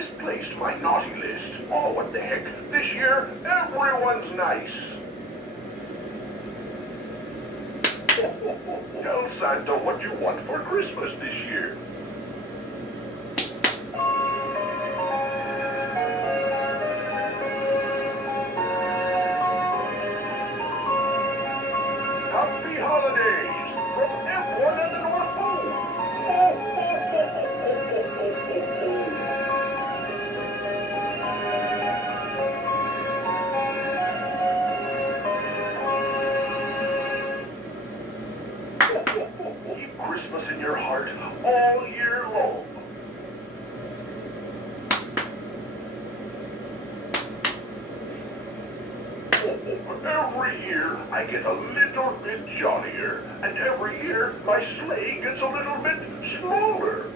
misplaced my naughty list. Oh, what the heck. This year, everyone's nice. Tell Santa what you want for Christmas this year. Happy holidays from everyone at the North Pole. Ho, ho, ho, ho, ho, ho, ho, ho. Keep Christmas in your heart all year long. Every year I get a little bit jollier, and every year my sleigh gets a little bit smaller.